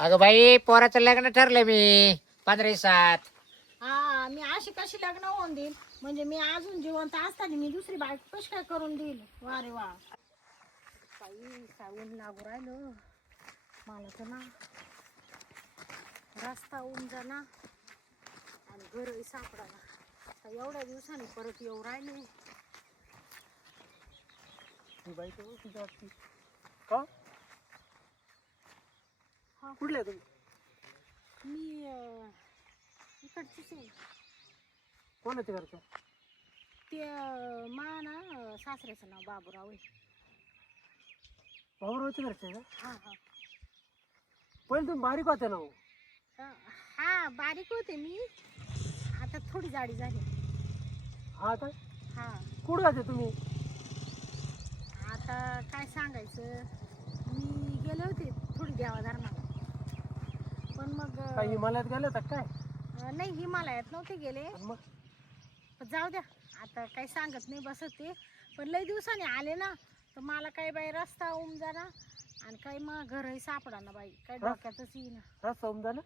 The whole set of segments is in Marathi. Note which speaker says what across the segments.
Speaker 1: अगं बाई पोराचं लग्न ठरलं मी. पंधरा सात
Speaker 2: हा मी अशी कशी लग्न होऊन देईल म्हणजे मी अजून जिवंत असताना मी दुसरी बायको कशी काय करून देईल वा रे वा. बाई लागू राहिलं. मला तर ना रस्ता ऊन जाना आणि घरही सापडाना आता एवढ्या दिवसांनी परत येऊ राहिले.
Speaker 3: वाटते. का?
Speaker 2: हा.
Speaker 3: कुठले आहे तुम्ही?
Speaker 2: मी अं, इकडचीच आहे.
Speaker 3: कोण आहे ते घरचं?
Speaker 2: ते अं, मा ना अं, सासऱ्याचं नाव बाबूराव आहे.
Speaker 3: भाऊरावचे घरचे आहे का?
Speaker 2: हा हा.
Speaker 3: पहिले तुम्ही बारीक होते ना हो.
Speaker 2: अं, हा बारीक होते मी. आता थोडी जाडी झाली.
Speaker 3: हा काय
Speaker 2: हा.
Speaker 3: कुठं जाते तुम्ही?
Speaker 2: आता काय सांगायचं? मी गेले होते थोडी देवाधर्माला पण मग
Speaker 3: काय हिमालयात गेले तर काय?
Speaker 2: अं, नाही हिमालयात नव्हते गेले.
Speaker 3: आणि मग?
Speaker 2: पण जाऊ द्या आता काही सांगत नाही बसत ते पण लई दिवसांनी आले ना तर मला काही बाई रस्ता उमजाना आणि काही मग घरही सापडा ना बाई. काही
Speaker 3: हा?
Speaker 2: डोक्यातच येईना.
Speaker 3: रस्ता उमदा ना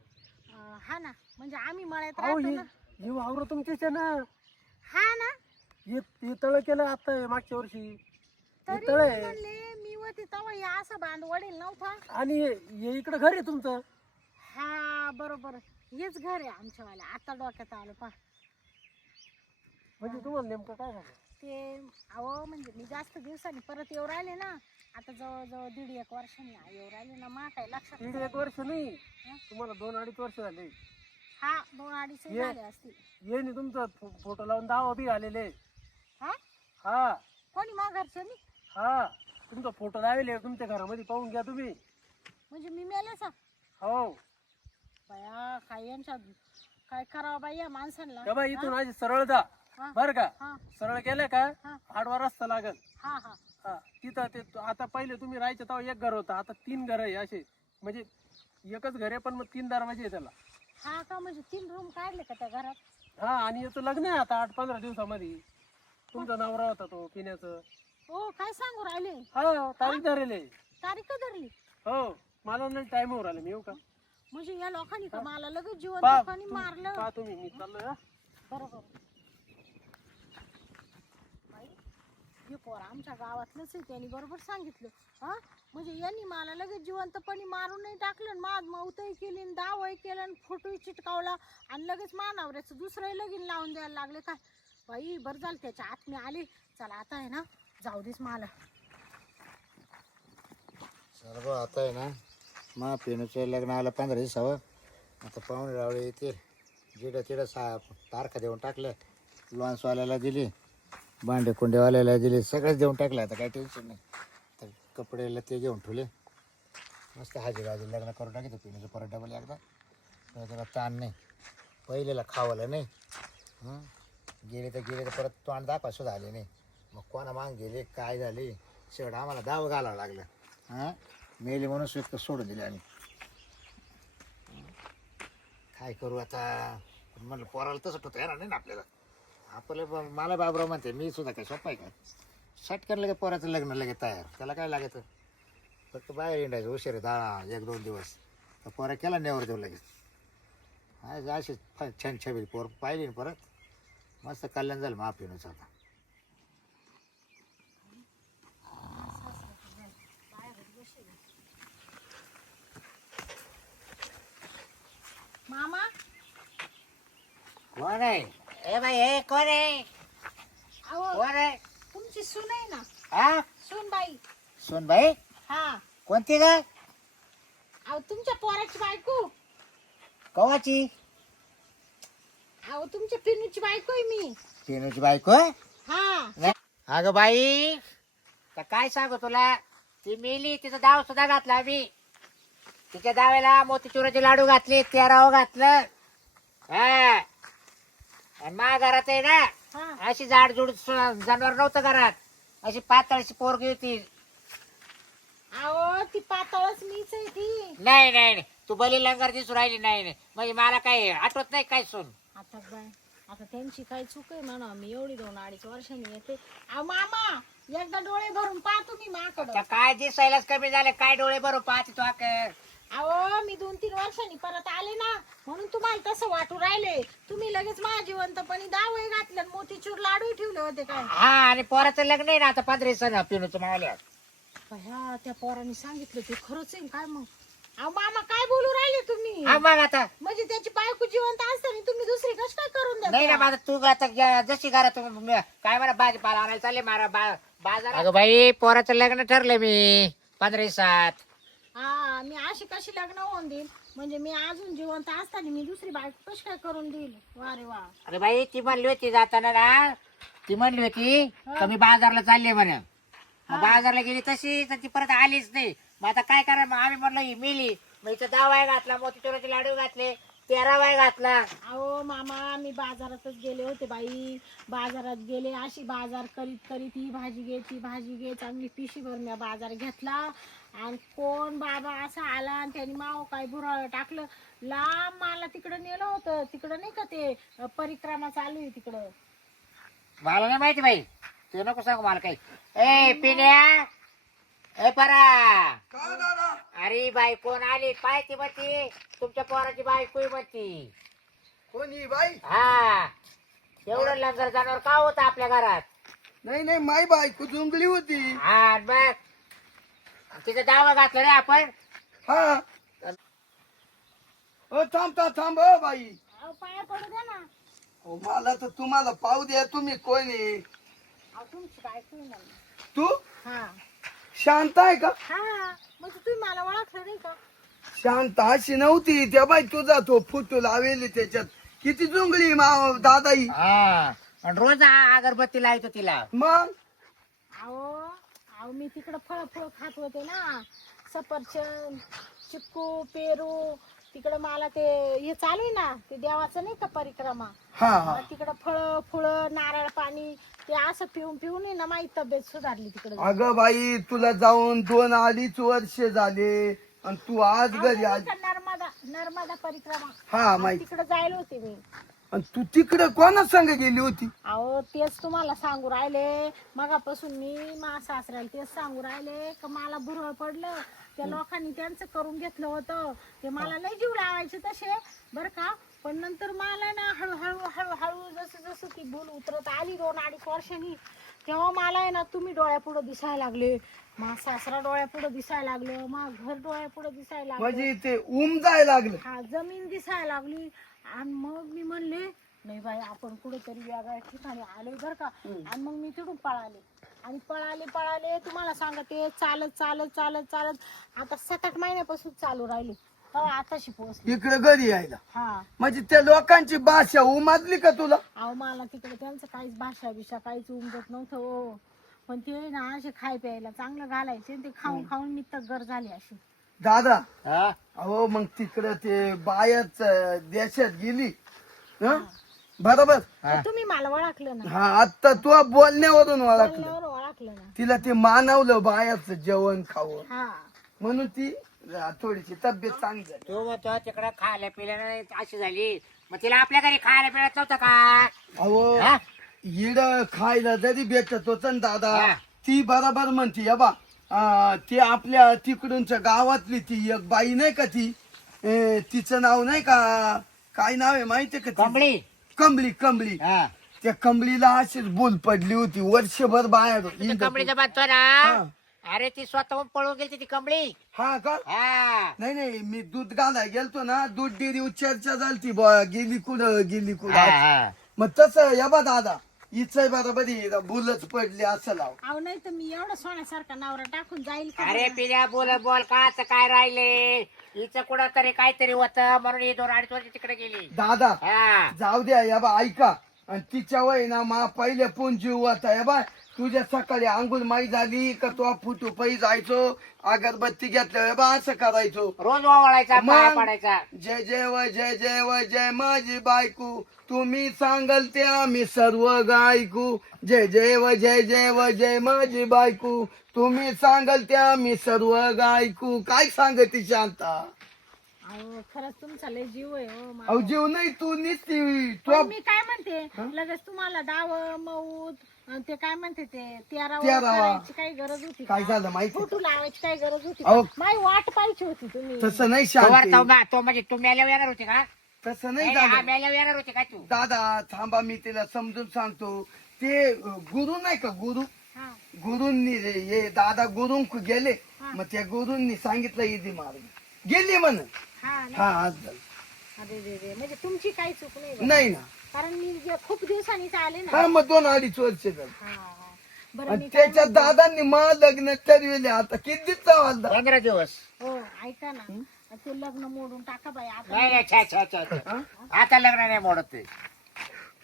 Speaker 2: अं, हा ना म्हणजे आम्ही मळ्यात
Speaker 3: अहो
Speaker 2: राहतो
Speaker 3: हे
Speaker 2: ना.
Speaker 3: हे वावर तुमचेच आहे ना.
Speaker 2: हा ना.
Speaker 3: हे हे तळ केलं आता हे मागच्या वर्षी. हे
Speaker 2: तरी
Speaker 3: तळ
Speaker 2: मी
Speaker 3: आहे.
Speaker 2: म्हणले मी होते तेव्हा हे असं बांध वडील नव्हता.
Speaker 3: आणि हे इकडं घर आहे तुमचं?
Speaker 2: हा बरोबर. हेच घर आहे आमच्यावाला. आता डोक्यात आलं पा
Speaker 3: म्हणजे तुम्हाला नेमकं काय झालं?
Speaker 2: ते अहो म्हणजे मी जास्त दिवसांनी परत येऊ राहिले ना आता जवळजवळ दीड एक वर्षांनी येऊ राहिले ना मा काय लक्षात
Speaker 3: दीड
Speaker 2: नाही.
Speaker 3: एक वर्ष नाही.
Speaker 2: हा?
Speaker 3: तुम्हाला दोन अडीच वर्ष झाले.
Speaker 2: हा दोन अडीच
Speaker 3: ये.
Speaker 2: झाले असतील.
Speaker 3: ये नाही तुमचा फो- फोटो लावून दहा बी आलेले.
Speaker 2: हा?
Speaker 3: हा.
Speaker 2: कोणी मा घरच्यांनी
Speaker 3: हा. तुमचा फोटो लावले तुमच्या घरामध्ये पाहून घ्या तुम्ही.
Speaker 2: म्हणजे मी मेलेच
Speaker 3: हो.
Speaker 2: बया काय यांच्या काय करावं बाई या माणसांना?
Speaker 3: त्या बाई इथून आधी सरळ जा.
Speaker 2: हा?
Speaker 3: बर का?
Speaker 2: हा.
Speaker 3: सरळ गेले का
Speaker 2: हा.
Speaker 3: आडवा रस्ता लागल.
Speaker 2: हा हा.
Speaker 3: हा. तिथं ते आता पहिले तुम्ही राहायचे तेव्हा एक घर होतं. आता तीन घर आहे असे. म्हणजे एकच घर आहे पण मग तीन दरवाजे आहे त्याला.
Speaker 2: हा का? म्हणजे तीन रूम काढले का त्या घरात?
Speaker 3: हा आणि याचं लग्न आहे आता आठ पंधरा दिवसामध्ये. तुमचा नवरा होता तो पिण्याचं.
Speaker 2: हो काय सांगू राहिले?
Speaker 3: हा तारीख धरेले
Speaker 2: तारीख धरली?
Speaker 3: हो मला नाही टाइम वर आला मी येऊ का?
Speaker 2: म्हणजे या लोकांनी का मला लगेच जीवन लोकांनी मारलं?
Speaker 3: पा तुम्ही मी चाललोय हा.
Speaker 2: बरोबर. बाई, हे पोर आमच्या गावातलंच आहे त्यांनी बरोबर सांगितलं हा? म्हणजे यांनी मला लगेच जिवंतपणी मारून नाही टाकलं माद मौतही केली आणि दावही केलं आणि फोटोही चिटकावला आणि लगेच मानावऱ्याचं दुसरंही लगीन लावून द्यायला लागले काय? बाई बरं झालं त्याच्या आत मी आले. चला आता आहे ना जाऊ देस मला.
Speaker 4: सर्व आता आहे ना. मा पेनूचं लग्न आलं पंधरा दिवसावं आता पाहुणे रावळे येते जिडं तिडं सा तारखा देऊन टाकल्या लॉन्सवाल्याला दिली. भांडे कुंडेवाल्याला दिली. सगळंच देऊन टाकलं. आता काही टेन्शन नाही. तर कपडेला ते घेऊन ठेवले. मस्त हाजी गाजी लग्न करून टाकित पिण्याचं परत डबल एकदा. त्याला ताण नाही. पहिलेला खावायला नाही. गेले तर गेले. तर परत तोंड दाखवा सुद्धा आले नाही. मग कोणा माग गेले? काय झाले? शेवट आम्हाला दाव घालावं लागलं. हां? मेले म्हणून स्वीट सोडून दिले आम्ही. काय करू आता? पण म्हणलं पोराला तसं होतं येणार नाही ना आपल्याला. आपल्याला ब- मला बाबराव म्हणते मी सुद्धा काय सोपं आहे का? सटकन लगे पोराचं लग्न लगे तयार. त्याला काय लागायचं? फक्त बाहेर हिंडायचं उशीर आहे दहा एक दोन दिवस. तर पोरा केला नेवर देऊ लगेच. हा अशी छान छबील पोर पाहिली ना परत. मस्त कल्याण झालं माफीनच आता
Speaker 2: मामा?
Speaker 4: कोण आहे? ए बाई हे कोण आहे?
Speaker 2: अहो
Speaker 4: कोण आहे?
Speaker 2: तुमची सून आहे ना?
Speaker 4: हा?
Speaker 2: सून बाई. हा.
Speaker 4: कोणती ग?
Speaker 2: अहो तुमच्या पोराची बायको.
Speaker 4: कवाची?
Speaker 2: अहो तुमच्या पिनूची बायको आहे मी.
Speaker 4: पेनूची बायको?
Speaker 2: हा.
Speaker 1: अगं बाई तर काय सांगू तुला? ती मेली तिचा दाव सुद्धा घातला आम्ही. तिच्या दाव्याला मोतीचुराचे लाडू घातले तेराव घातलं. हा. आणि मा घरात आहे ना
Speaker 2: हा.
Speaker 1: अशी जाडजूड जनावर नव्हतं घरात. अशी पातळशी पोरगी होती.
Speaker 2: अहो ती पातळच मीच आहे ती.
Speaker 1: नाही नाही नाही. तू बली लंगर दिसू राहिली नाही नाही. म्हणजे मला काय आठवत नाही काय सून.
Speaker 2: आता बाय आता त्यांची काही चूक आहे म्हणा. मी एवढी दोन अडीच वर्षांनी येते. अहो मामा एकदा डोळे भरून पाहा तुम्ही माकडं.
Speaker 1: त्या काय दिसायलाच कमी झाले काय डोळे बरोबर पाहते तू आकर.
Speaker 2: अहो मी दोन तीन वर्षांनी परत आले ना म्हणून तुम्हाला तसं वाटू राहिले. तुम्ही लगेच माझ्या जिवंतपणी दावे घातले आणि मोतीचूर लाडू ठेवले होते काय?
Speaker 1: हा आणि पोराचं लग्न आहे ना आता पंधरा सण पिनूचं मावल्या
Speaker 2: ह्या त्या पोराने सांगितलं ते खरंच आहे काय मग? अहो मामा काय बोलू राहिले तुम्ही?
Speaker 1: हा मग आता
Speaker 2: म्हणजे त्याची बायको जिवंत असताना तुम्ही दुसरी कशी काय करून
Speaker 1: नाही ना
Speaker 2: द्या
Speaker 1: माझा तू आता ग- जशी करा तुम्ही काय म्हणा भाजीपाला आणायला चालले मारा बा- बाजार अगं बाई पोराचं लग्न ठरलंय मी पंधरा सात.
Speaker 2: हा मी अशी कशी लग्न होऊन देईल म्हणजे मी अजून जिवंत असताना मी दुसरी बायको कशी काय करून देईल? वा रे वा.
Speaker 1: अरे बाई ती म्हणली होती जाताना ना ती म्हणली होती का मी बाजारला चालले म्हण मग बाजारला गेली तशी तर ती परत आलीच नाही. मग आता काय करा मग आम्ही म्हणलं ही मिली. मग इथं दहा घातला मोतीचुराचे लाडू घातले तेरा वाय घातला.
Speaker 2: अहो मामा मी बाजारातच गेले होते बाई. बाजारात गेले अशी बाजार करीत करीत ही भाजी घे ती भाजी घे चांगली पिशीभर मी बाजार घेतला. आणि कोण बाबा असा आला आणि त्यांनी माव काय भुराळ टाकलं? लांब मला तिकडं नेलं होतं. तिकडं नाही का ते परिक्रमा चालू आहे तिकडं.
Speaker 1: मला नाही माहिती बाई. तू नको सांगू मला काही. ए पिण्या. ए परा. अरे बाई कोण आली? पाय ती म्हणती तुमच्या पोराची बायको म्हणती
Speaker 5: कोणी बाई?
Speaker 1: हा. एवढं लंगर जनावर का होतं आपल्या घरात?
Speaker 5: नाही नाही माई बायको जुंगली होती.
Speaker 1: हा बघ तिथं दावा घातलं रे आपण.
Speaker 5: हा. ओ थांबता थांब ओ बाई.
Speaker 2: अहो पाया पडू द्या ना.
Speaker 5: ओ मला तर तुम्हाला पाहू द्या तुम्ही कोणी
Speaker 2: अहो तुमची बायको आहे? ना
Speaker 5: तू?
Speaker 2: हा.
Speaker 5: शांत आहे का?
Speaker 2: हा म्हणजे तुम्ही मला ओळखलं नाही का?
Speaker 5: शांत अशी नव्हती. त्या बाई तुझा तो फुटू लावेली त्याच्यात. किती जुंगली माव दादाई.
Speaker 1: हा. आणि रोज आ- अगरबत्ती लावतो तिला.
Speaker 5: मग?
Speaker 2: अहो अहो मी तिकडं फळ फळ खात होते ना. सफरचंद चिक्कू पेरू तिकडं मला ते हे चालू आहे ना ते देवाचं नाही का परिक्रमा?
Speaker 5: हा हा.
Speaker 2: तिकडं फळ फुळ नारळ पाणी ते असं पिऊन पिऊन आहे ना माझी तब्येत सुधारली तिकडं.
Speaker 5: अगं बाई तुला जाऊन दोन अडीच वर्ष झाले आणि तू आज घरी
Speaker 2: नर्मदा नर्मदा परिक्रमा.
Speaker 5: हा माहीत.
Speaker 2: तिकडे जायला होते मी.
Speaker 5: आणि तू तिकडे कोणा संग गेली होती?
Speaker 2: अहो तेच तुम्हाला सांगू राहिले. मगापासून मी मा सासऱ्याला तेच सांगू राहिले का मला भुरळ पडलं. त्या लोकांनी त्यांचं करून घेतलं होतं. ते मला लय जीव लावायचे तसे बर का? पण नंतर मला ना हळूहळू हळूहळू जसं जसं ती भूल उतरत आली दोन अडीच वर्षांनी तेव्हा मला आहे ना तुम्ही डोळ्यापुढं दिसायला लागले. मा सासरा डोळ्यापुढं दिसायला लागलं. मा घर डोळ्यापुढं दिसायला लागलं.
Speaker 5: म्हणजे ते उम जायला लागलं.
Speaker 2: हा जमीन दिसायला लागली. आणि मग मी म्हणले नाही बाई आपण कुठेतरी वेगळ्या ठिकाणी आलोय बर का. आणि मग मी तिथून पळाले. आणि पळाले पळाले तुम्हाला सांगते चालत चालत चालत चालत आता सात आठ महिन्यापासून चालू राहिले. हो आताशी पोहोचले.
Speaker 5: इकडे घरी यायला.
Speaker 2: हा.
Speaker 5: म्हणजे त्या लोकांची भाषा उमाजली का तुला?
Speaker 2: अहो मला तिकडे त्यांचं काहीच भाषा बिषा काहीच उमजत नव्हतं हो. पण ते ना असे खाय प्यायला चांगलं घालायचे आणि ते खाऊन खाऊन मी तग्गर झाली अशी
Speaker 5: दादा
Speaker 1: हा?
Speaker 5: अहो मग तिकडं ते बायाच देशात गेली हं? बरोबर
Speaker 1: हा.
Speaker 2: तुम्ही मला ओळखलं ना
Speaker 5: हा आता तू बोलण्यावरून ओळखलं
Speaker 2: बोलण्यावर ओळखलं ना
Speaker 5: तिला ते मानवलं बायाच जेवण खावं
Speaker 2: हा
Speaker 5: म्हणून ती थोडीशी तब्येत चांगली झाली
Speaker 1: तू म्हणतो तिकडं खायला पिल्यानं अशी झाली मग तिला आपल्या घरी खायला पिळत नव्हतं का
Speaker 5: अहो
Speaker 1: हा?
Speaker 5: इड खायला जरी भेटत होत ना दादा
Speaker 1: हा.
Speaker 5: ती बरोबर म्हणते या बा अं, ती आपल्या तिकडूनच्या गावातली ती एक बाई नाही का ती? अं, तिचं नाव नाही का? काय नाव आहे माहितीये का?
Speaker 1: कंबळी.
Speaker 5: कमली कमली
Speaker 1: हा.
Speaker 5: त्या कमलीला अशीच बोल पडली होती. वर्षभर बाहेर हा.
Speaker 1: ना अरे ती स्वतःहून पळून गेली ती कंबळी.
Speaker 5: हा का?
Speaker 1: हा.
Speaker 5: नाही नाही मी दूध घालाय गेलतो ना. दूध डेअरी चर्चा झालती बुवा, गेली कुठं गेली
Speaker 1: हा,
Speaker 5: कुठं
Speaker 1: हा.
Speaker 5: मग तसं या बा दादा. इच्छा बरोबर आहे, बुलच पडली असं लाव
Speaker 2: अहो नाही तर मी एवढा सोन्यासारखा नवरा टाकून जाईल का
Speaker 1: अरे
Speaker 2: बरं?
Speaker 1: पिल्या बोल बोल काच काय राहिले? हिचं कुठं तरी काहीतरी होतं म्हणून ही दोन अडीच वर्ष तिकडे गेली.
Speaker 5: दादा
Speaker 1: हा.
Speaker 5: जाऊ द्या या बा ऐका. आणि तिच्या वय ना मा पहिले फोन जीव या बा तुझ्या सकाळी आंघोळ माई झाली का तो फुटू पै जायचो? अगरबत्ती घेतल्या बा असं करायचो.
Speaker 1: रोज
Speaker 5: मग?
Speaker 1: पडायचा.
Speaker 5: जय जय व जय जय व जय माझी बायकू. तुम्ही सांगल ते आम्ही सर्व गायकू. जय जय व जय जय व जय माझी बायकू. तुम्ही सांगल ते आम्ही सर्व गायकू. काय सांगते शांता?
Speaker 2: अहो खरंच तुमचा लय जीव आहे हो मा-
Speaker 5: अहो जीव नाही तू निसती.
Speaker 2: पण
Speaker 5: तू
Speaker 2: मी काय म्हणते? लगेच तुम्हाला दाव मऊत अन ते काय म्हणते ते? तेरावा
Speaker 5: तेरावा.
Speaker 2: करायची काही गरज होती
Speaker 5: काय? झालं माहिती
Speaker 2: फोटो लावायची काही गरज होती
Speaker 5: अहो.
Speaker 2: वाट पाहिजे होती तुम्ही.
Speaker 5: तसं नाही
Speaker 1: तो वर- तो
Speaker 5: शांत
Speaker 1: मा- तो म्हणजे तू मेल्यावर येणार होती का?
Speaker 5: तसं
Speaker 1: नाही,
Speaker 5: नाही
Speaker 1: हा
Speaker 5: झालं
Speaker 1: मेल्यावर येणार होती का तू?
Speaker 5: दादा थांबा मी तिला समजून सांगतो. ते अं, गुरु नाही का गुरु?
Speaker 2: हा.
Speaker 5: गुरुंनी रे- हे दादा गुरुंक गेले. मग त्या गुरुंनी सांगितलं इदी मार्ग गेली म्हण.
Speaker 2: हा ना.
Speaker 5: हा आज झालं.
Speaker 2: अरे रे रे म्हणजे तुमची काही चूक नाही बा.
Speaker 5: नाही ना
Speaker 2: कारण मी जे खूप दिवसांनी आले ना
Speaker 5: हा मग दोन अडीच वर्ष झाली
Speaker 2: हा, हा. बरं
Speaker 5: आणि
Speaker 2: मी काय
Speaker 5: त्याच्या? दादांनी मा लग्न ठरविले आता किती चालदा
Speaker 1: पंधरा दिवस
Speaker 2: हो ऐका ना ते लग्न मोडून टाका बाई आता
Speaker 1: नाही नाही छा छा छा छा. आता लग्न नाही मोडत ते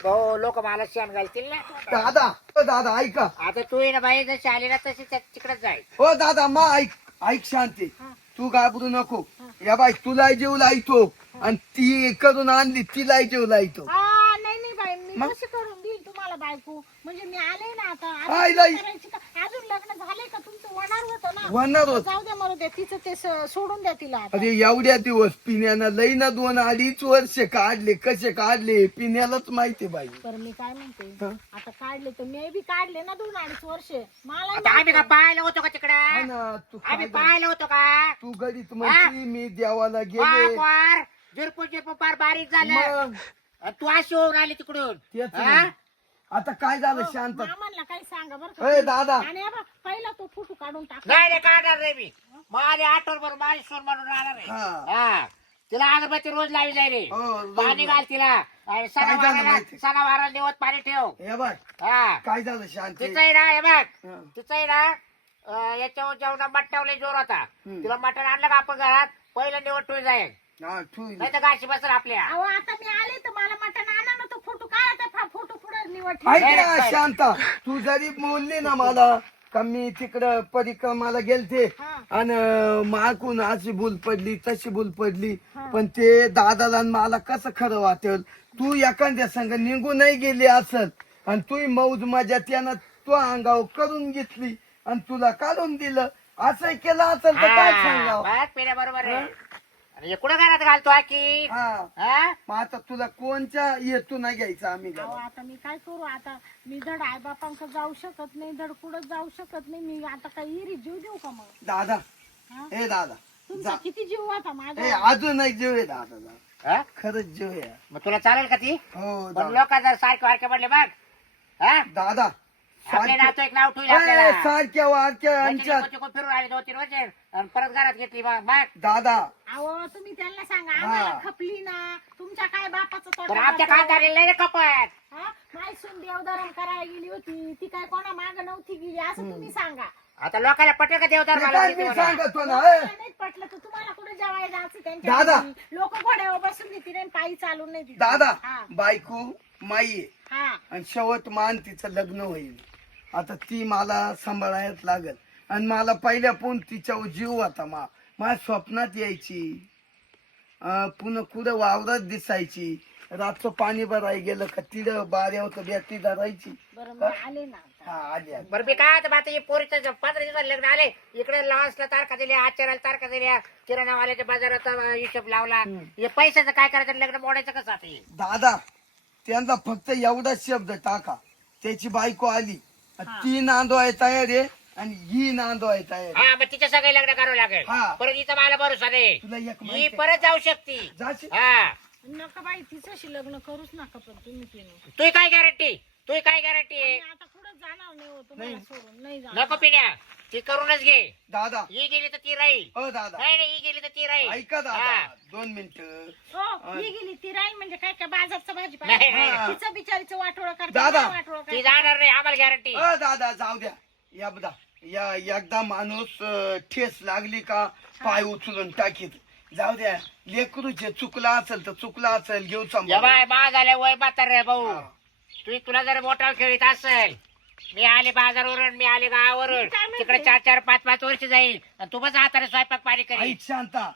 Speaker 1: हो लोक मला शान घालतील ना
Speaker 5: दादा ओ दादा ऐका
Speaker 1: आता तू ये ना बाई जशी आली ना तशी तिकडेच जाय
Speaker 5: हो दादा मा ऐक ऐक शांती
Speaker 2: हा.
Speaker 5: तू घाबरू नको. या बाई तुला जेव लायतो. आणि ती करून आणली तिला जेव लायतो.
Speaker 2: हा नाही नाही बाई मी
Speaker 5: मग?
Speaker 2: कशी बायको. म्हणजे मी आले ना आता.
Speaker 5: हाय,
Speaker 2: अजून
Speaker 5: लाई.
Speaker 2: करायची का? अजून लग्न झाले का? तुमचं होणार होतं ना?
Speaker 5: होणार होत.
Speaker 2: जाऊ द्या मला द्या तिचं ते स- सोडून द्या तिला आता.
Speaker 5: अरे एवढ्या दिवस पिण्यानं लई ना दोन अडीच वर्ष काढले. कसे काढले? पिण्यालाच माहिती बाई.
Speaker 2: बरं मी काय म्हणते?
Speaker 5: हा.
Speaker 2: आता काढले तर मी बी काढले ना दोन अडीच वर्ष. मला
Speaker 1: आता आम्ही का पाहायला होतो का
Speaker 5: हा
Speaker 1: तिकडं
Speaker 5: ना तू
Speaker 1: आम्ही
Speaker 5: काय
Speaker 1: पाहायला होतो का?
Speaker 5: तू गडीत म्हणती मी देवाला गेले.
Speaker 1: वार झिरपू झिरपू फार बारीक झालं.
Speaker 5: मग?
Speaker 1: आणि तू अशी होऊन आली तिकडून.
Speaker 5: तेच
Speaker 1: हा?
Speaker 5: आता काय झालं शांत?
Speaker 2: मामांना काही सांगा बरं का.
Speaker 5: दादा.
Speaker 2: आणि बघ, पहिला तो फोटो काढून टाक.
Speaker 1: नाही नाही काढणार नाही मी. माझे आठवड बरोबर माझी सोन म्हणून राहणार
Speaker 5: हा.
Speaker 1: हा. तिला अगरबत्ती रोज लावी जाईल रे.
Speaker 5: हो, रोज
Speaker 1: पाणी घाल तिला. आणि
Speaker 5: काय झालं
Speaker 1: सणावाराला
Speaker 5: माहिती?
Speaker 1: सणावाराला निवत पाणी ठेव.
Speaker 5: हे बघ.
Speaker 1: हा.
Speaker 5: काय झालं शांती?
Speaker 1: तिचं आहे ना हे बघ.
Speaker 5: हा.
Speaker 1: तिचं आहे ना अं, याच्यावर जेवणा मट्टावले जोर होता
Speaker 5: हम्म.
Speaker 1: तिला मटण आणलं का आपण घरात? पहिलं निवड ठेवून जाईल.
Speaker 5: हा.
Speaker 1: नाही तर गाशी बसर आपल्या.
Speaker 2: अहो आता मी आले तर मला मटण आणा ना तो फोटो काय आता फोटो पुढे निवड
Speaker 5: ऐक ना. शांता तू जरी बोलली ना मला का मी तिकडं परिक्रमाला गेलते. आणि माकून अशी भूल पडली तशी भूल पडली. पण ते दादाला आणि मला कसं खरं वाटेल? तू एखाद्या संग निघून नाही गेली असल आणि तू मौज मजा त्यानं तू अंगावर करून घेतली आणि तुला काढून दिलं. असं केलं असेल तर काय सांगावं?
Speaker 1: बरोबर आहे. हे कुठं घरात घालतो की
Speaker 5: हा.
Speaker 1: हा?
Speaker 5: मग आता तुला कोणच्या येतो नाही घ्यायचं आम्ही
Speaker 2: अहो. आता मी काय करू? आता मी धड आई बापांक जाऊ शकत नाही धड कुठं जाऊ शकत नाही. मी आता काही इरी जीव देऊ का मग?
Speaker 5: दादा
Speaker 2: हा?
Speaker 5: हे दादा
Speaker 2: तुमचा
Speaker 5: जा.
Speaker 2: किती जीव होता
Speaker 5: हे
Speaker 2: माझा
Speaker 5: अजून एक जीव आहे दादा दादा.
Speaker 1: हा?
Speaker 5: खरंच जीव आहे.
Speaker 1: मग तुला चालेल का ती?
Speaker 5: हो
Speaker 1: पण
Speaker 5: दादा.
Speaker 1: लोक जर सारखे वारखे पडले बघ. हा?
Speaker 5: दादा
Speaker 1: आपले
Speaker 5: सारखे-
Speaker 1: नातो एक नाव ठेवले
Speaker 5: ए,
Speaker 1: आपल्याला
Speaker 5: सारख्या वारक्या
Speaker 1: कोण फिरून आले दोन तीन वर्ष. आणि परत घरात घेतली मग
Speaker 5: दादा.
Speaker 2: अहो तुम्ही त्यांना सांगा
Speaker 5: हा.
Speaker 2: आम्हाला खपली ना. तुमच्या काय बापाचं
Speaker 1: पण
Speaker 2: तोटा
Speaker 1: आमच्या? खानदारी लय रे कपट
Speaker 2: हा? माय सून देवदारण करायला गेली होती. ती काय कोणा माग नव्हती गेली असं तुम्ही सांगा.
Speaker 1: आता लोकांना पटेल का देवदार
Speaker 5: ते
Speaker 1: मला
Speaker 5: काय
Speaker 1: किती
Speaker 5: मी
Speaker 1: म्हणा?
Speaker 5: सांगतो ना ए,
Speaker 2: तुम्हाला नाही पटलं तर त्यांच्या
Speaker 5: दादा.
Speaker 2: लोक घोड्यावर बसून नाही पायी चालून नाही.
Speaker 5: दादा
Speaker 2: हा.
Speaker 5: बायको माई आहे.
Speaker 2: हा.
Speaker 5: आणि शेवट मान तिचं लग्न होईल. आता ती मला सांभाळायच लागल. आणि मला पहिल्या पण तिच्यावर जीव होता मा. माझ्या स्वप्नात यायची. अं, पुन्हा कुठं वावरात दिसायची. रातचं पाणी भरायला गेलं का तिथं बाऱ्यावर बॅटी धरायची
Speaker 2: बरं आले ना.
Speaker 5: हा आली आली.
Speaker 1: बरं मी काय आता आता हे पोरीचं पंधरा दिवसात लग्न आले इकडे लॉन्सला तारखा दिल्या आचार्याला तारखा दिल्या किराणावाल्याच्या बाजारात अं, हिशोब लावला. हे पैशाचं काय करायचं लग्न मोडायचं कसं आता हे?
Speaker 5: दादा त्यांना फक्त एवढाच शब्द टाका. त्याची बायको आली. ती नांदवाय तयार आहे आणि ही नांदवाय तयार आहे.
Speaker 1: हा मग तिच्या सगळे लग्न करावं लागेल.
Speaker 5: हा.
Speaker 1: परत हिचा मला भरोसा नाही.
Speaker 5: तुला एक
Speaker 1: ही
Speaker 5: माहिती आहे?
Speaker 1: परत जाऊ शकते.
Speaker 5: जाशील?
Speaker 1: हा.
Speaker 2: नका बाई तिच्याशी लग्न करूच नका पण तुम्ही
Speaker 1: तुही काय गॅरंटी तुही काय गॅरंटी आहे?
Speaker 2: आता जाणार नाही हो तुम्हाला सोडून. नाही
Speaker 1: नको
Speaker 2: जाणार
Speaker 1: पिण्या. ती करूनच घे.
Speaker 5: दादा.
Speaker 1: ही गेली तर ती राहील.
Speaker 5: हो दादा.
Speaker 1: नाही नाही ही गेली तर ती राहील.
Speaker 5: ऐका दादा. दोन मिनिट.
Speaker 2: हो ही गेली ती राहील म्हणजे काय काय बाजारचं
Speaker 1: नाही, नाही.
Speaker 2: भाजीपाला तिचं बिचारीचं वाटोळं
Speaker 5: दादा.
Speaker 2: करता वाटोळं
Speaker 1: ती
Speaker 2: करता.
Speaker 1: जाणार नाही आम्हाला गॅरंटी
Speaker 5: अ दादा जाऊ द्या. एकदा या एकदा माणूस अ, ठेस लागली का पाय उचलून टाकीत. जाऊ द्या. लेकरूचे चुकला असेल तर चुकला असेल घेऊ सांभाळून.
Speaker 1: बाय मा झाल्या वय म्हातार रे भाऊ.
Speaker 5: हा.
Speaker 1: तू तुला जर मोठा खेळीत असेल मी आले बाजारवरून मी आले गावावरून.
Speaker 2: मी काय म्हणते?
Speaker 1: तिकडे चार चार पाच पाच वर्ष जाईल. आणि तू बस हाताने स्वयंपाक पाणी करील
Speaker 5: ऐक शांता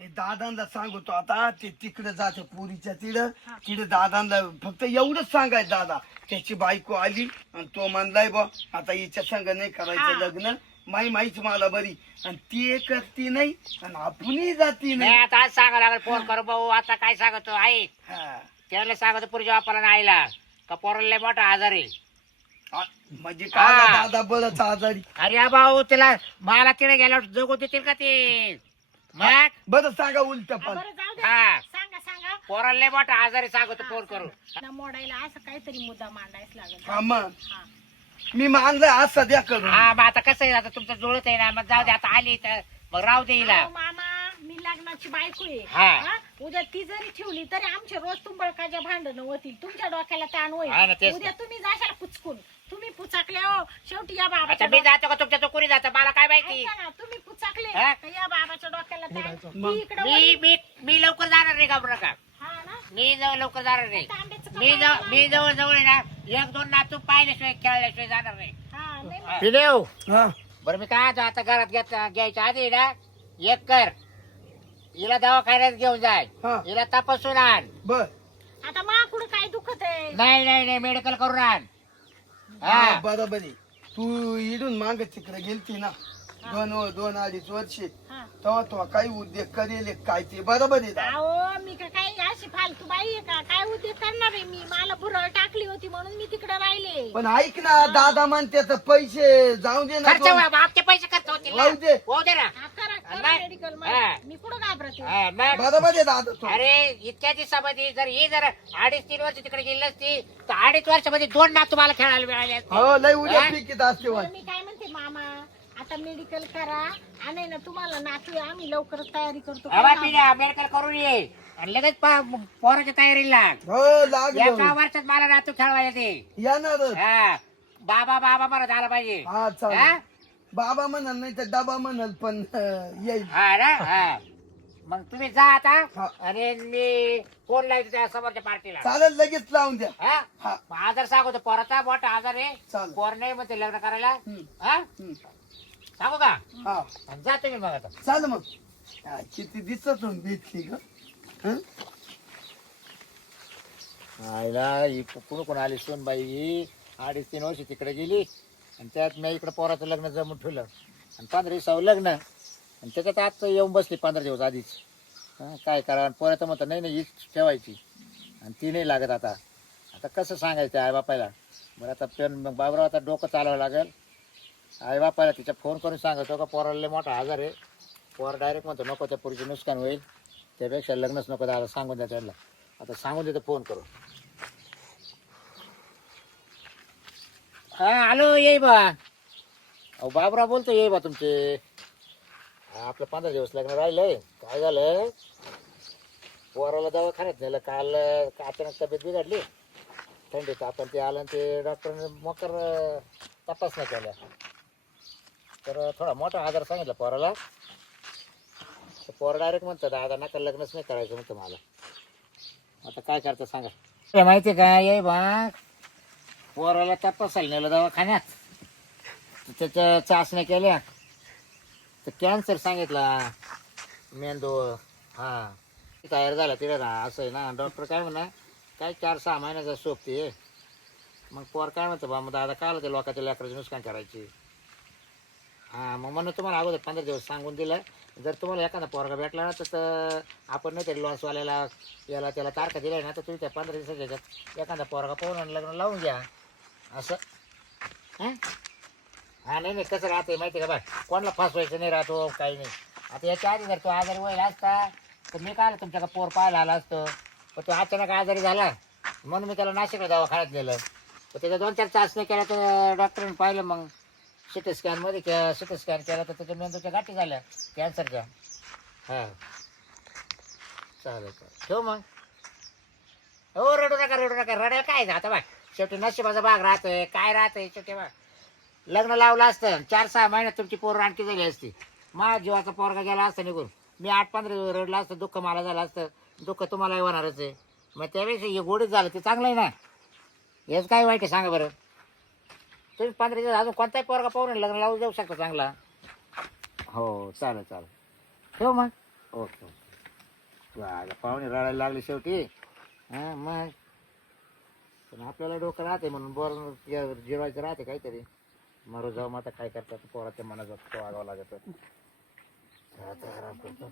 Speaker 5: हे दादांना सांगतो आता ते तिकडे जाते पुरीच्या तिकडं तिकडे दादांना फक्त एवढंच सांगायचं दादा. त्याची बायको आली आणि तो म्हणलाय बा आता हिच्या संग नाही करायचं
Speaker 2: हा.
Speaker 5: लग्न. माही माहीच मला बरी. आणि ती करती नाही आणि आपणही जाती
Speaker 1: नाही.
Speaker 5: नाही
Speaker 1: आता आज सांगा लागल फोन कर भाऊ. आता काय सांगतो आहे
Speaker 5: हा.
Speaker 1: त्याला सांगतो पुढच्या वापराला आईला का पोराला लय मोठा आजार आहे.
Speaker 5: म्हणजे काय
Speaker 6: हा.
Speaker 5: दादा बळच आजारी.
Speaker 6: अरे भाऊ त्याला मला तिथे गेल्यावर जगू देतील का ते? मग
Speaker 5: बरं सांगा उलट
Speaker 2: हा,
Speaker 5: पण.
Speaker 2: बरं जाऊ दे.
Speaker 6: हा.
Speaker 2: सांगा सांगा.
Speaker 6: पोराला लय मोठा आजारी सांगतो फोन करू
Speaker 2: ना मोडायला असं काहीतरी मुद्दा मांडायच लागेल.
Speaker 5: हा मग.
Speaker 2: हा.
Speaker 5: मी मानलं आज सध्या करून.
Speaker 6: हा मग आता कसं आहे? आता तुमचं जुळत आहे ना. मग जाऊ दे आता आली तर मग राहू दे हिला.
Speaker 2: अहो, मामा लग्नाची बायको आहे.
Speaker 6: हा.
Speaker 2: हा? उद्या ती जरी ठेवली तरी आमचे रोज तुंबळकाच्या भांडणं होतील. तुमच्या डोक्याला ताण
Speaker 6: हा ना,
Speaker 2: होईल
Speaker 6: तेच
Speaker 2: उद्या तुम्ही जाशाल पुचकून. तुम्ही पुचाकले हो. शेवटी या
Speaker 6: आता
Speaker 2: बाबाच्या
Speaker 6: मी जातो का तुमच्या चुकुरी जातो? मला काय माहिती?
Speaker 2: ऐका ना, तुम्ही पुचाकले.
Speaker 6: हा?
Speaker 2: तर या बाबाच्या डोक्याला ताण.
Speaker 5: मग.
Speaker 2: ती इकडं
Speaker 6: मी. मी मी लवकर जाणार नाही घाबरू नका.
Speaker 2: हा ना?
Speaker 6: मी जवळ लवकर जाणार नाही. मी
Speaker 2: कपाळ
Speaker 6: जवळ
Speaker 2: लावा.
Speaker 6: मी जवळ जवळ आहे ना एक दोन नातू पाहिल्याशिवाय खेळल्याशिवाय जाणार नाही.
Speaker 2: हा नाही मग.
Speaker 6: पिलेव
Speaker 5: हा
Speaker 6: बरं मी काय आता आता घरात घ्यायच्या आधी ना एक कर. हिला दवाखान्यात घेऊन जाय.
Speaker 5: हा.
Speaker 6: हिला तपासून आण.
Speaker 5: बर.
Speaker 2: आता माकुड काय दुखत आहे?
Speaker 6: नाही नाही नाही मेडिकल करून आण.
Speaker 5: हा. बरोबर आहे. तू इडून माग तिकडे गेलती ना. दोन व- दोन अडीच वर्षे.
Speaker 2: हा.
Speaker 5: तेव्हा तो काही उद्योग करेल काय ते? बरोबर आहे दादा.
Speaker 2: अहो मी का काही अशी फालतू बाई आहे का? काय उद्योग करणार आहे मी? मला भुरळ टाकली होती म्हणून मी तिकडे
Speaker 5: पण ऐक ना दादा म्हणते तर पैसे जाऊ दे ना
Speaker 6: खर्च
Speaker 5: दोन.
Speaker 6: वा- आपले पैसे खर्च होतील ना.
Speaker 5: दे.
Speaker 6: होऊ दे ना
Speaker 2: हा, करा करा
Speaker 6: नाही.
Speaker 2: मेडिकल
Speaker 6: हा.
Speaker 2: मी कुठं घाबरते
Speaker 6: हा, मग
Speaker 5: बरोबर आहे दादा तो
Speaker 6: अरे इतक्या दिवसामध्ये जर ही जर अडीच तीन वर्ष तिकडे गेली नसती तर अडीच वर्षामध्ये दोन नातू मला खेळायला मिळाले असते.
Speaker 5: हो लय उद्या
Speaker 6: हा?
Speaker 5: पिकीत असते वाट.
Speaker 2: बरं, मी काय म्हणते मामा आता मेडिकल करा आणि ना तुम्हाला नातू आहे, आम्ही लवकर तयारी करतो
Speaker 6: पिण्या मेडिकल करून ये आणि लगेच पा- पोराच्या तयारीला लाग.
Speaker 5: हो लागलो
Speaker 6: एका वर्षात मला नातू खेळवायला ते
Speaker 5: येणारच.
Speaker 6: हा. बाबा बाबा मला झाला पाहिजे.
Speaker 5: हा
Speaker 6: हा?
Speaker 5: चालेल बाबा म्हणाल नाही तर डबा म्हणाल पण अं, येईल.
Speaker 6: हा ना? हा. मग तुम्ही जा आता
Speaker 5: हा.
Speaker 6: आणि मी फोन लावतो त्या समोरच्या पार्टीला.
Speaker 5: चालेल लगेच लावून द्या.
Speaker 6: हा?
Speaker 5: हा.
Speaker 6: मग आजार सांगतो पोराचा मोठा आजार आहे.
Speaker 5: चालेल.
Speaker 6: पोर नाही म्हणते लग्न करायला.
Speaker 5: हम्म,
Speaker 6: हा?
Speaker 5: हम्म.
Speaker 6: सांगू का?
Speaker 5: हा.
Speaker 6: जा तुम्ही मग आता.
Speaker 5: चाल मग. हा, किती दिसत भेटली ग?
Speaker 1: आईला ही कुणी कोण आली? सोनबाई ही अडीच तीन वर्ष तिकडे गेली. आणि त्यात मी इकडे पोराचं लग्न जमून ठेवलं. आणि पंधरा दिवसावर लग्न. आणि त्याच्यात आज येऊन बसली पंधरा दिवस आधीच. काय करा? आणि पोराचं म्हणतं नाही नाही हीच ठेवायची. आणि ती नाही लागत आता. आता कसं सांगायचं आई बापायला बरं आता पेन मग बाबराव आता डोकं चालवावं लागेल. आई बापायला तिच्या फोन करून सांगतो का पोराला मोठा आजार आहे. पोर डायरेक्ट म्हणतो नको त्या पोरीचे नुकसान होईल. त्यापेक्षा लग्नच नको दादा सांगून द्या त्यांना. आता सांगून देतो फोन करू हा हॅलो येई बा. अहो बाबरा बोलतो येई बा तुमचे. हा, आपलं पंधरा दिवस लग्न राहिलंय. काय झालं पोराला दवाखान्यात नेलं. काल का अचानक तब्येत बिघडली. थंडीत आपण ते आलं आणि ते डॉक्टरने मोकर तपासण्या केल्या. तर थोडा मोठा आजार सांगितला पोराला. तर पोर डायरेक्ट म्हणतं दादा नका लग्नच नाही करायचं म्हणतो मला. आता काय करतं सांगा. ते माहिती का? ये बा पोराला तपासायला नेलं दवाखान्यात. तर त्याच्या चाचण्या केल्या. तर कॅन्सर सांगितला. मेंदू हा. तयार झाला तिला. ना असं आहे ना. डॉक्टर काय म्हणा काय चार सहा महिन्याचा सोबती मग पोर काय म्हणतो बा मग दादा काय ते लोकांच्या लेकराची नुकसान करायची. हा मग म्हणून तुम्हाला अगोदर पंधरा दिवस सांगून दिलं. जर तुम्हाला एखादा पोरगा भेटला ना तर तर आपण नाही तरी लॉसवाल्याला याला त्याला तारखा दिल्या ना तर तुम्ही त्या पंधरा दिवसाच्या ह्याच्यात एखादा पोरगा पाहून आणि लग्न लावून घ्या. असं. हां? हा नाही नाही कसं राहते माहिती का बा कोणाला फसवायचं नाही राहतो हो, काही नाही. आता याच्या आधी जर तो आजारी व्हायला असता तर मी काय तुमच्याकडे पोर पाहायला आला असतो? पण तो अचानक आजारी झाला म्हणून मी त्याला नाशिकला दवाखान्यात नेलं. तर त्याच्या दोन चार चाचण्या केल्या तर डॉक्टरने पाहिलं मग. सिटी स्कॅनमध्ये के सिटी स्कॅन केला तर त्याच्या मेंदूच्या गाठी झाल्या. कॅन्सरच्या हां. चालेल चालेल. ठेव मग. हो रडू नका रडू नका. रडायला काय आहे आता बाय शेवटी नशिबाचा भाग राहतोय. काय राहतंय? शेवटी बा लग्न लावलं असतं. चार सहा महिन्यात तुमची पोरं आणखी झाली असती. माझ्या जीवाचा पोरगा गेला असता निघून. मी आठ पंधरा दिवस रडलं असतं. दुःख मला झालं असतं. दुःख तुम्हालाही होणारच आहे. मग त्यावेळेस हे गोडीच झालं. ते चांगलं आहे ना? हेच काय वाईट आहे? सांगा बरं. तुम्ही पंधरा दिवस अजून कोणताही पोरगा पाहून लग्न लावून जाऊ शकता चांगला. हो चालेल चालेल. ठेव मग? Okay okay. पाहुणे रडायला लागले शेवटी. हां मग? पण आपल्याला डोकं राहते म्हणून बोर जिरवायचं राहते काहीतरी. मारू जाऊ मग आता काय करतात पोराच्या मनात जातो वागावं लागत आता आराम करतो.